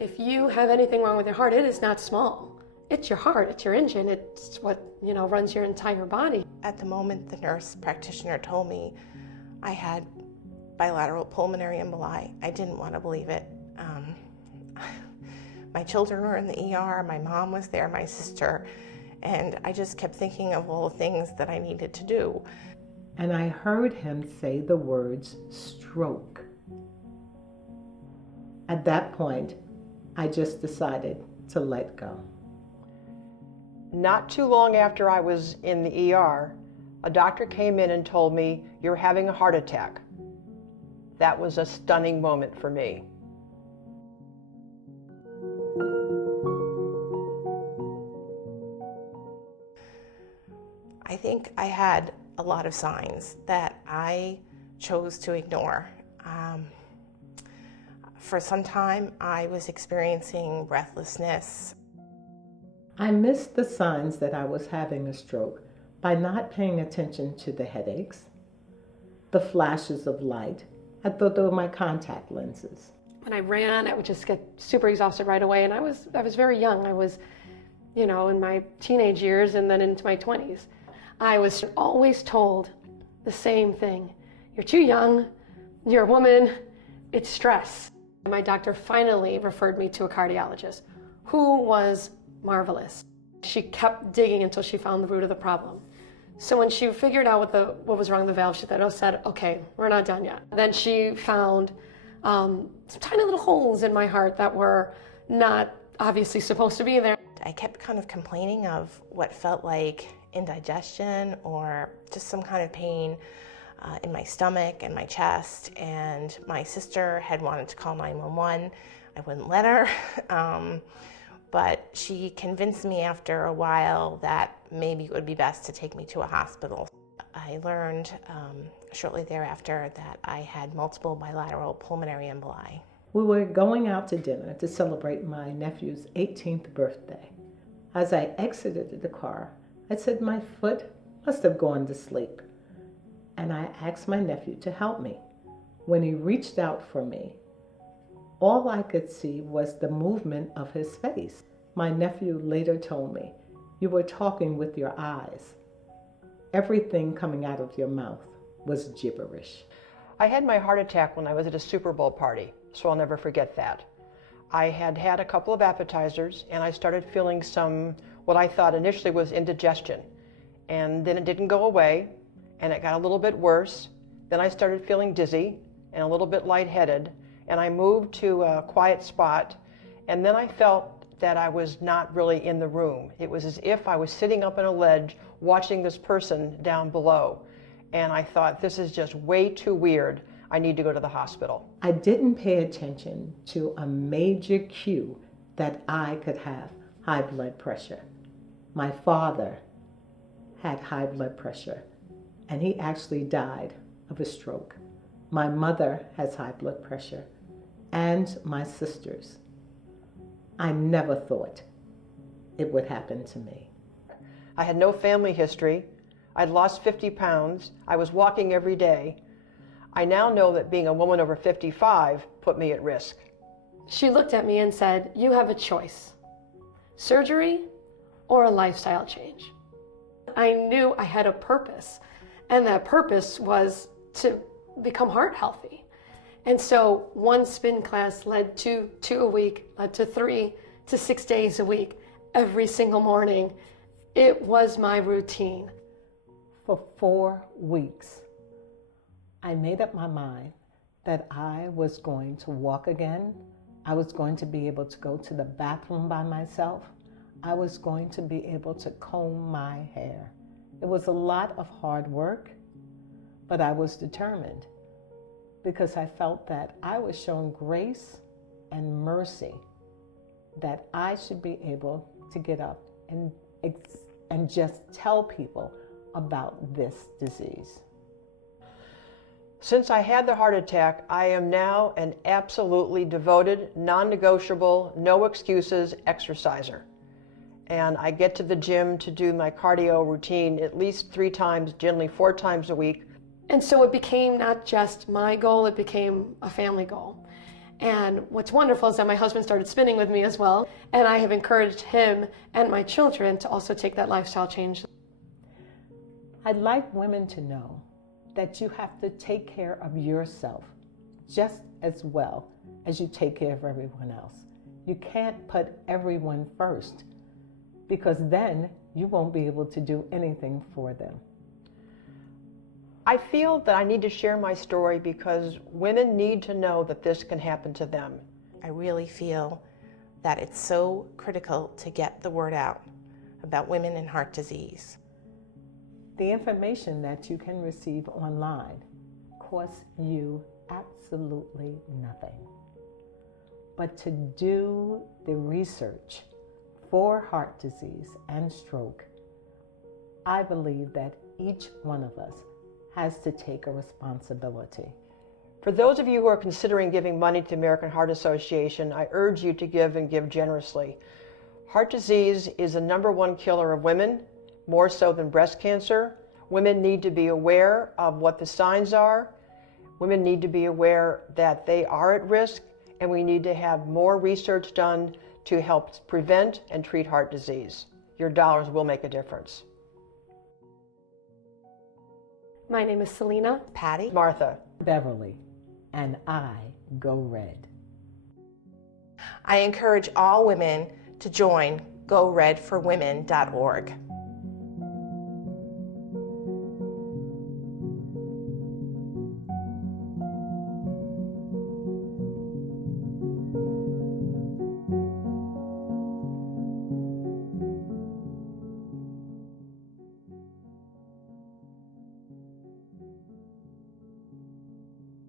If you have anything wrong with your heart, it is not small. It's your heart, it's your engine, it's what, runs your entire body. At the moment, the nurse practitioner told me I had bilateral pulmonary emboli. I didn't want to believe it. My children were in the ER, my mom was there, my sister, and I just kept thinking of all the things that I needed to do. And I heard him say the words stroke. At that point, I just decided to let go. Not too long after I was in the ER, a doctor came in and told me, "You're having a heart attack." That was a stunning moment for me. I think I had a lot of signs that I chose to ignore. For some time, I was experiencing breathlessness. I missed the signs that I was having a stroke by not paying attention to the headaches, the flashes of light. I thought they were my contact lenses. When I ran, I would just get super exhausted right away, and I was very young. I was, in my teenage years and then into my 20s. I was always told the same thing. You're too young, you're a woman, it's stress. My doctor finally referred me to a cardiologist who was marvelous. She kept digging until she found the root of the problem. So when she figured out what was wrong with the valve, she said, okay, we're not done yet. Then she found some tiny little holes in my heart that were not obviously supposed to be there. I kept kind of complaining of what felt like indigestion or just some kind of pain in my stomach and my chest, and my sister had wanted to call 911. I wouldn't let her, but she convinced me after a while that maybe it would be best to take me to a hospital. I learned shortly thereafter that I had multiple bilateral pulmonary emboli. We were going out to dinner to celebrate my nephew's 18th birthday. As I exited the car, I said my foot must have gone to sleep, and I asked my nephew to help me. When he reached out for me, all I could see was the movement of his face. My nephew later told me, "You were talking with your eyes. Everything coming out of your mouth was gibberish." I had my heart attack when I was at a Super Bowl party, so I'll never forget that. I had had a couple of appetizers, and I started feeling what I thought initially was indigestion. And then it didn't go away, and it got a little bit worse. Then I started feeling dizzy and a little bit lightheaded, and I moved to a quiet spot, and then I felt that I was not really in the room. It was as if I was sitting up on a ledge watching this person down below. And I thought, this is just way too weird. I need to go to the hospital. I didn't pay attention to a major cue that I could have high blood pressure. My father had high blood pressure, and he actually died of a stroke. My mother has high blood pressure, and my sisters. I never thought it would happen to me. I had no family history. I'd lost 50 pounds. I was walking every day. I now know that being a woman over 55 put me at risk. She looked at me and said, "You have a choice, surgery or a lifestyle change." I knew I had a purpose, and that purpose was to become heart healthy. And so one spin class led to 2 a week, led to 3 to 6 days a week, every single morning. It was my routine. For 4 weeks, I made up my mind that I was going to walk again. I was going to be able to go to the bathroom by myself. I was going to be able to comb my hair. It was a lot of hard work, but I was determined because I felt that I was shown grace and mercy, that I should be able to get up and just tell people about this disease. Since I had the heart attack, I am now an absolutely devoted, non-negotiable, no excuses exerciser. And I get to the gym to do my cardio routine at least 3 times, generally 4 times a week. And so it became not just my goal, it became a family goal. And what's wonderful is that my husband started spinning with me as well, and I have encouraged him and my children to also take that lifestyle change. I'd like women to know that you have to take care of yourself just as well as you take care of everyone else. You can't put everyone first, because then you won't be able to do anything for them. I feel that I need to share my story because women need to know that this can happen to them. I really feel that it's so critical to get the word out about women and heart disease. The information that you can receive online costs you absolutely nothing. But to do the research for heart disease and stroke, I believe that each one of us has to take a responsibility. For those of you who are considering giving money to the American Heart Association, I urge you to give and give generously. Heart disease is the #1 killer of women, more so than breast cancer. Women need to be aware of what the signs are. Women need to be aware that they are at risk, and we need to have more research done to help prevent and treat heart disease. Your dollars will make a difference. My name is Selena. Patty? Martha. Beverly, and I go red. I encourage all women to join GoRedForWomen.org.